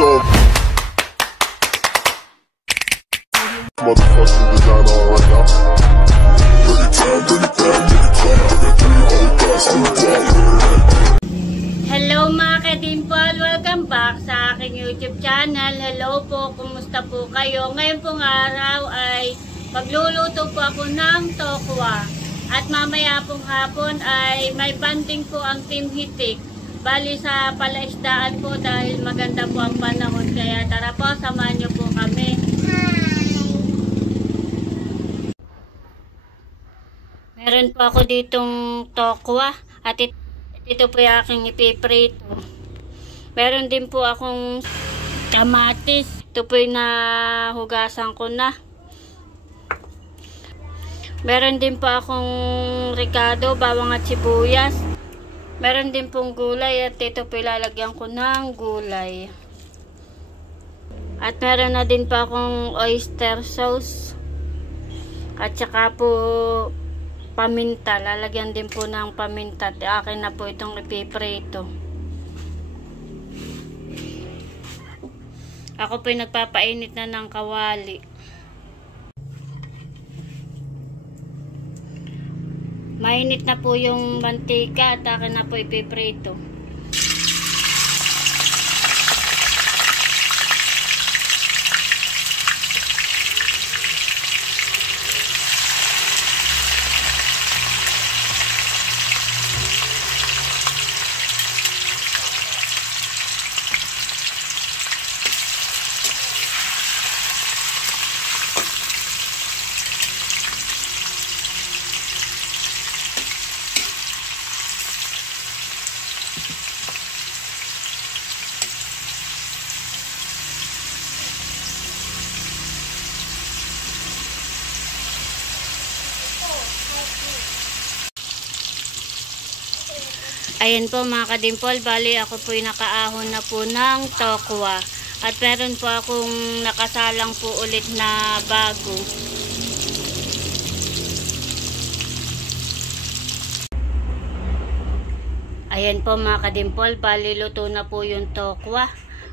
So motherfucking designer right now. Hello mga ka-dimple, welcome back sa aking YouTube channel. Hello po, kumusta po kayo? Ngayon pong araw ay magluluto po ako ng tokwa. At mamaya pong hapon ay may banding po ang Team Hitik. Bali sa palaisdaan po dahil maganda po ang panahon. Kaya tara po, samahan niyo po kami. Meron po ako ditong tokwa at ito po yung aking ipiprito. Meron din po akong kamatis. Ito po yung nahugasan ko na. Meron din po akong ricado, bawang at sibuyas. Meron din pong gulay at ito po ilalagyan ko ng gulay. At meron na din po akong oyster sauce. At saka po paminta. Lalagyan din po ng paminta. At akin na po itong ipiprito. Ako po yung nagpapainit na ng kawali. Mainit na po yung mantika at akin na po ipiprito. Ayan po mga ka-dimple, bali ako po yung nakaahon na po ng tokwa. At meron po akong nakasalang po ulit na bago. Ayan po mga ka-dimple, bali luto na po yung tokwa.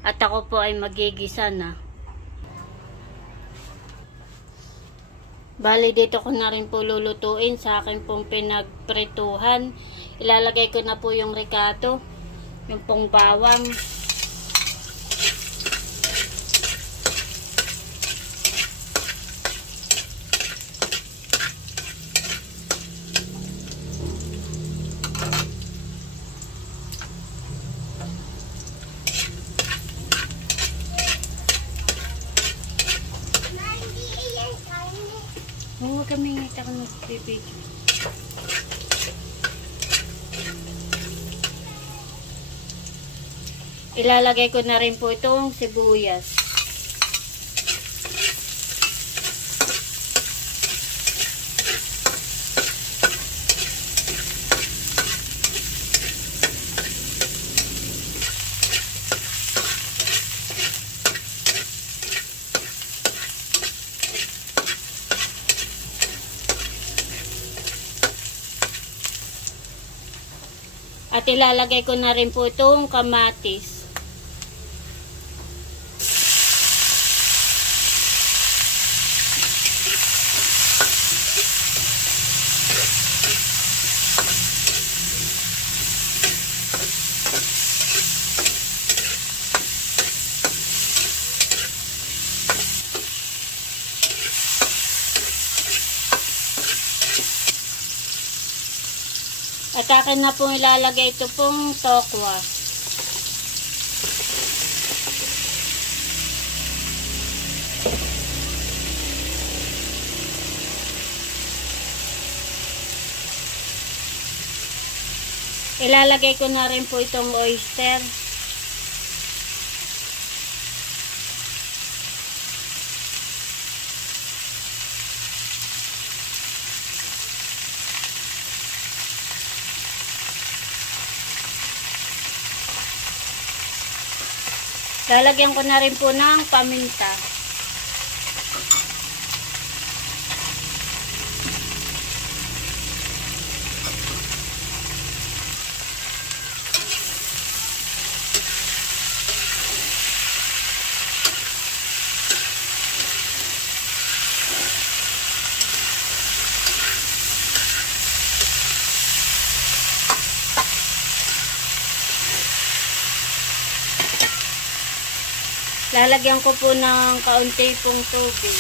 At ako po ay magigisa na. Bali dito ko na rin po lulutuin sa akin pong pinagprituhan. Ilalagay ko na po yung ricado, yung pong bawang. Huwag kami ngita ko nag-video. Ilalagay ko na rin po itong sibuyas. At ilalagay ko na rin po itong kamatis. At akin na pong ilalagay ito pong tokwa. Ilalagay ko na rin po itong oyster. Lalagyan ko na rin po ng paminta. Lalagyan ko po ng kaunti pong tubig.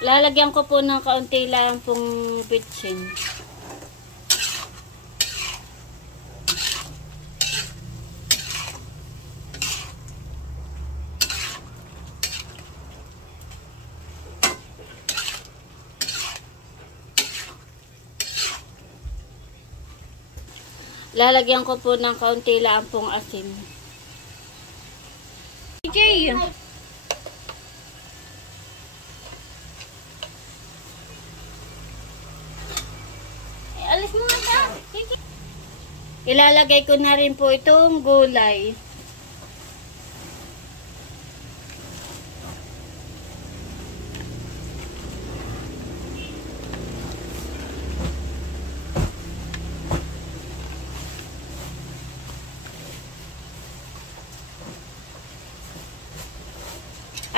Lalagyan ko po ng kaunti lang pong bitchin. Lalagyan ko po ng kaunti lang pong asin. DJ! Alis mo na siya. Ilalagay ko na rin po itong gulay.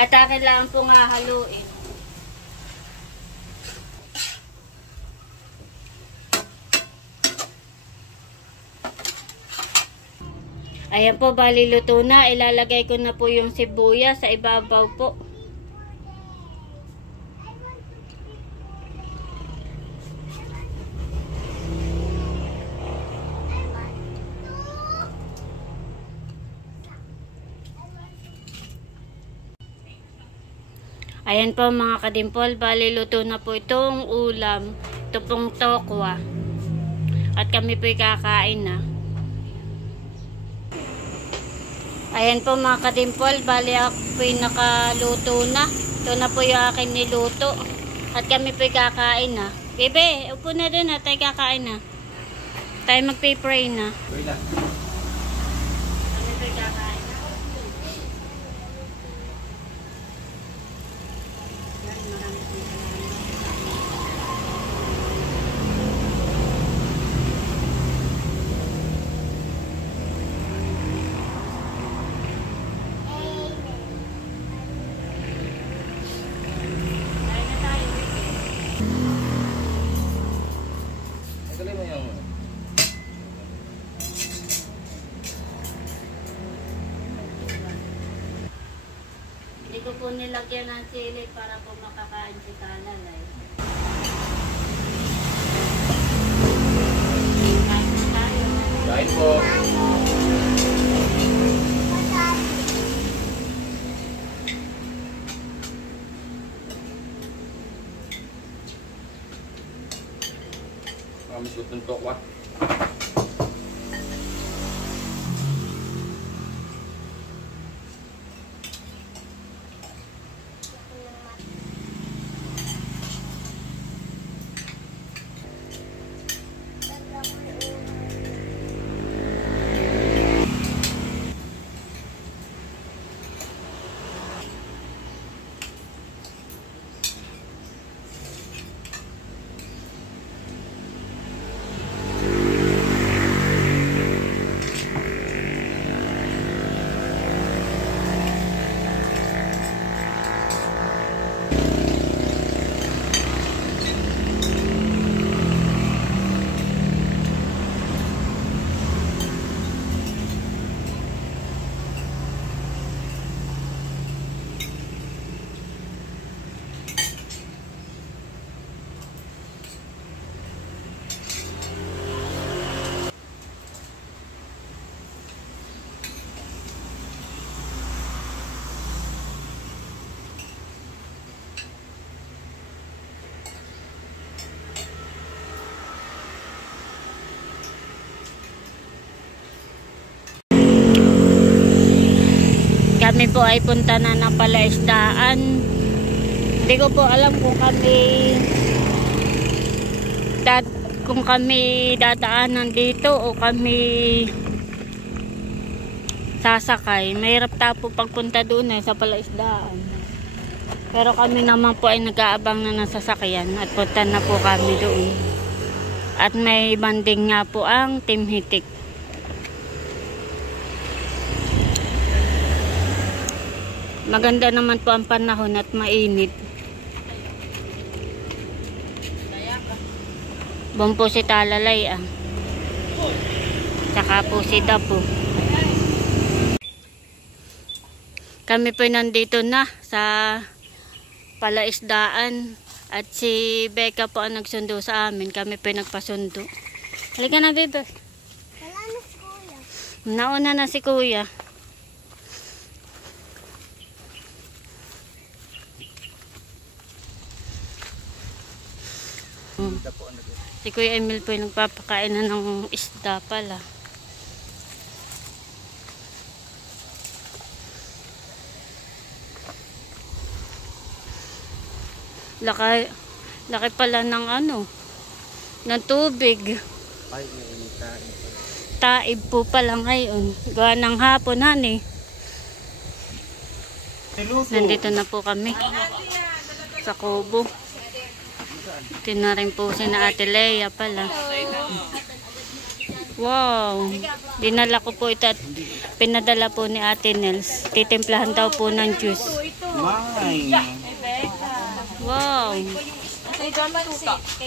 At akin lang po nga haluin. Ayan po, bali luto na. Ilalagay ko na po yung sibuyas sa ibabaw po. Ayan po mga kadimpol, bali luto na po itong ulam. Ito pong tokwa. At kami po'y kakain na. Ayan po mga kadimpol, bali ako po'y nakaluto na. Ito na po yung akin niluto. At kami po'y kakain na. Bebe, upo na dun at tayo kakain na. Tayo magpipray na. Kami po'y kakain na. Hindi ko po nilagyan ng sili para po makakain si Kalalay. Kain na tayo. Kain po. Kami suot ng tokwa. Kami po ay punta na ng palaisdaan. Hindi ko po alam kung kami dadaanan dito o kami sasakay. Mahirap tapo pagpunta doon sa palaisdaan. Pero kami naman po ay nag-aabang na ng sasakyan at punta na po kami doon. At may banding nga po ang Team Hitik. Maganda naman po ang panahon at mainit. Buwan po si Talalay ah. Tsaka po si Dapo. Kami po nandito na sa palaisdaan. At si Becca po ang nagsundo sa amin. Kami po nagpasundo. Halika na, bebe. Wala na si Kuya. Nauna na si Kuya. Si Kuya Emil po yung nagpapakain na ng isda pala. Laki pala ng ano, ng tubig. Ay, Taib po pala ngayon. Gawa ng hapon, honey. Nandito na po kami sa Kubo. Tinarin po si na Ate Lea pala. Wow. Dinala ko po ito at pinadala po ni Ate Nels. Titimplahan daw po ng juice. Wow. Kay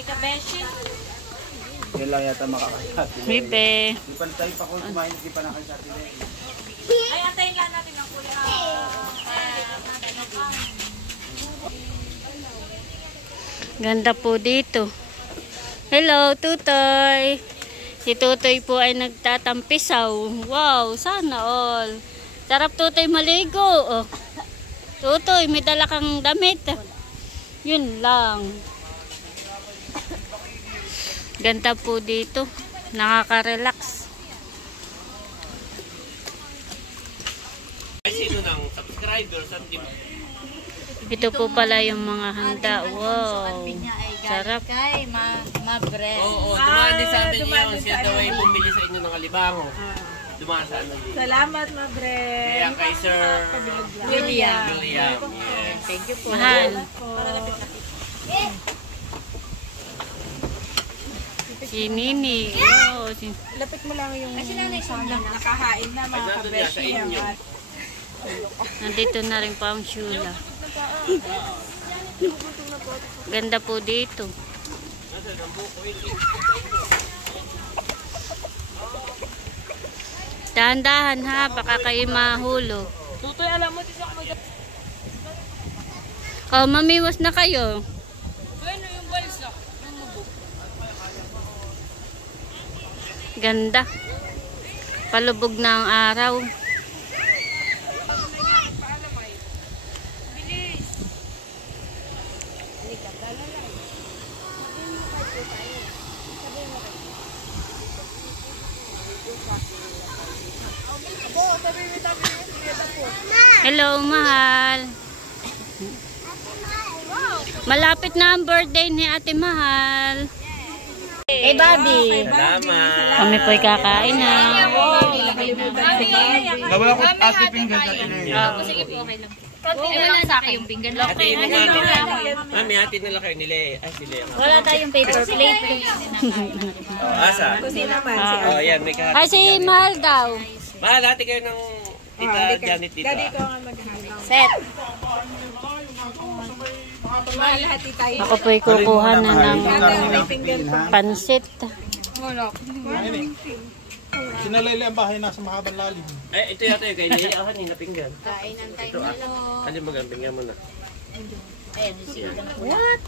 Kabeshi. Yan lang yata makakasati. Bibe. Di pa tayo pa kung kumain, di pa nakasati. Ay, antayin lang natin ang Kuya. Ganda po dito. Hello, Tutoy. Si Tutoy po ay nagtatampisaw. Wow, sana all. Sarap, Tutoy, maligo. Oh. Tutoy, may dala kang damit. Yun lang. Ganda po dito. Nakaka-relax. Sino ng subscribers at Ito po pala yung mga handa. Wow. Sarap. Kay Mabre. Oo, dumaan din sa amin yun. Siya daw ay bumili sa inyo ng alibango. Dumaan sa amin. Salamat, Mabre. Kaya kay Sir William. William. Yes. Thank you po. Mahal. Si Nini. Wow. Lapit mo lang yung nakahain na Ay, mga nandun niya sa inyo. Nandito na rin po ang Shula. Ganda po dito. Dahan-dahan ha, baka kayo mahulog. Tutoy, alam mo, dito ako Oh, mamiwas na kayo. Bueno, yung balsa. Ganda. Palubog na ang araw. Hello, mahal. Malapit na ang birthday ni Ate Mahal. Kay Bobby. Salamat. Kami po'y kakain na. Gawa ko ate pinggan sa tinay. Sige po, okay lang. Wala sa akin yung pinggan. Ate, mami, ate nila kayo nila. Ay, sila. Wala tayong paper plate. Asa? Oh, yan, may kahat. Ay, si Mahal daw. Mahal, ate kayo ng tita Janet dito. Set. Ako po'y kukuha na ng pansit. Sinalayla ang bahay nasa mahabang lalim. Ay, ito yata yung kay Lea. Ahan, yung napinggan. Ito, ano yung mag pinggan mo na? What?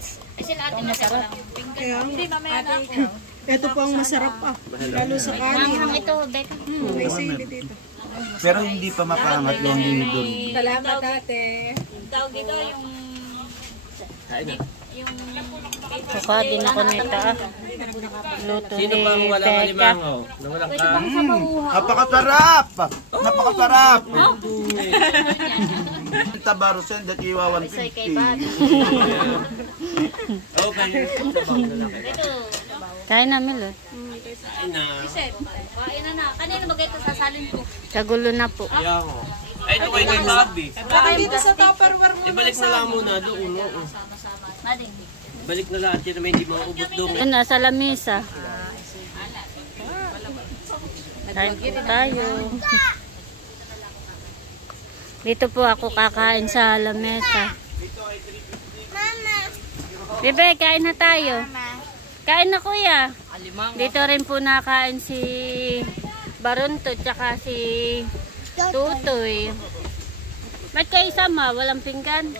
Ito po ang masarap pa. Lalo sa kanin. Manghang ito, Becca. May sili dito. Pero hindi pa mapangat yung doon. Salamat ate. Tawag dito yung Kain na. kukuha din ako nito. Luto Sino ni pa ang walang Becca. alimango? Nang walang ka? Napakasarap! Napakasarap! Tabarusan, dati iwa Soy kay 150. Bobby. Oo, kayo. Sabaw na lang kayo. Kain na, Milot. Kain na. Kain na na. Kanina ba ito sasalin ko? Kagulo na po. Kaya ko. Ay, ito kayo kay Bobby. Dito sa Tupperware mo. Ibalik na lang muna doon. Mading. Balik na lahat yan na may hindi maubos doon. Ito na, sa lamesa. Kain po tayo. Dito po ako kakain sa lamesa. Mama. Bebe, kain na tayo. Kain na kuya. Alimango. Dito rin po nakain si Barunto tsaka si Tutoy. Ba't kayo isama? Walang pinggan?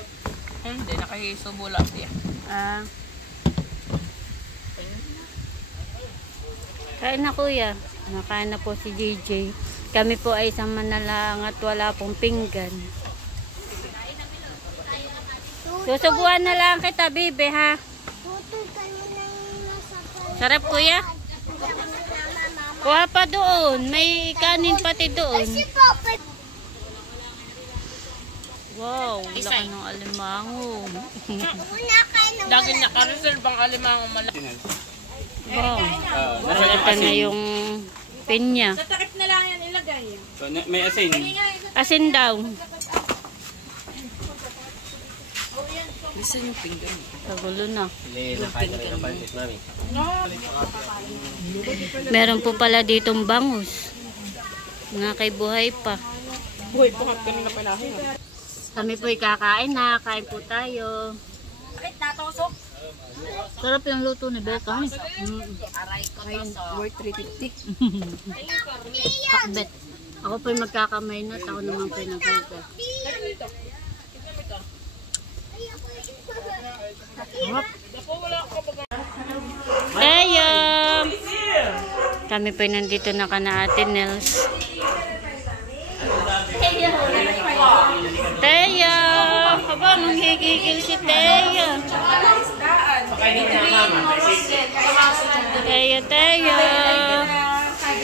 Hindi, nakahisubo siya. Ah. Kain na kuya. Nakain na po si JJ. Kami po ay sama na lang at wala pong pinggan. Susubuan na lang kita, bibe, ha? Sarap, kuya? Kuha pa doon. May kanin pati doon. Wow, laki ng alimango. Daging nakareserve ang alimango malaki. Wow. Ito na yung pinya. Sa takip na lang yan ilagay. May asin. Asin daw. Bisa yung pinggan. Kagulo na. Nakain na rin ang pansit, mami. Meron po pala ditong bangus. Nga kay buhay pa. Buhay po nga kanina palahin. Kami po'y kakain na. Kain po tayo. Bakit natusok? Sarap yung luto ni Becca. Aray ko tusok. Worth 350. Pakbet. Ako po'y magkakamay na. Ako naman po'y naghugas. Teyo! Kami po'y nandito na ka na Ate Nels. Teyo! Aba, nanghigigil si Teyo. Teyo!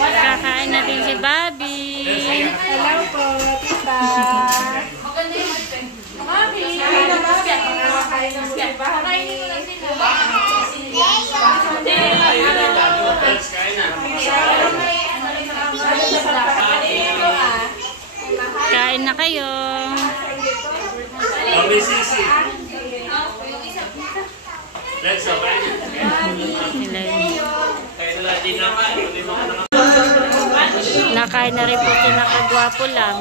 Kakain natin si Bobby. Hello po, tita. Kain na kayo. Nakain na rin po si nakagwapo lang.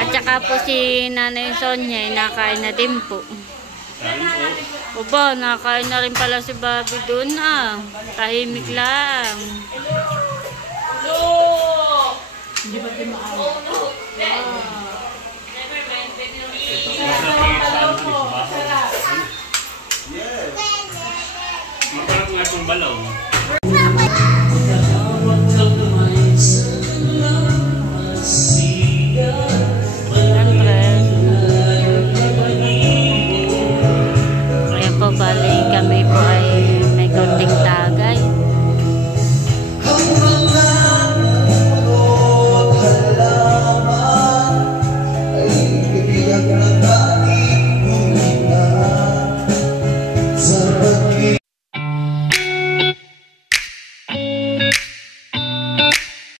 At saka po si Nanay Sonia, nakain na din po. Oba, nakain na rin pala si Bobby doon ah. Tahimik lang. Mapalat nga itong balaw.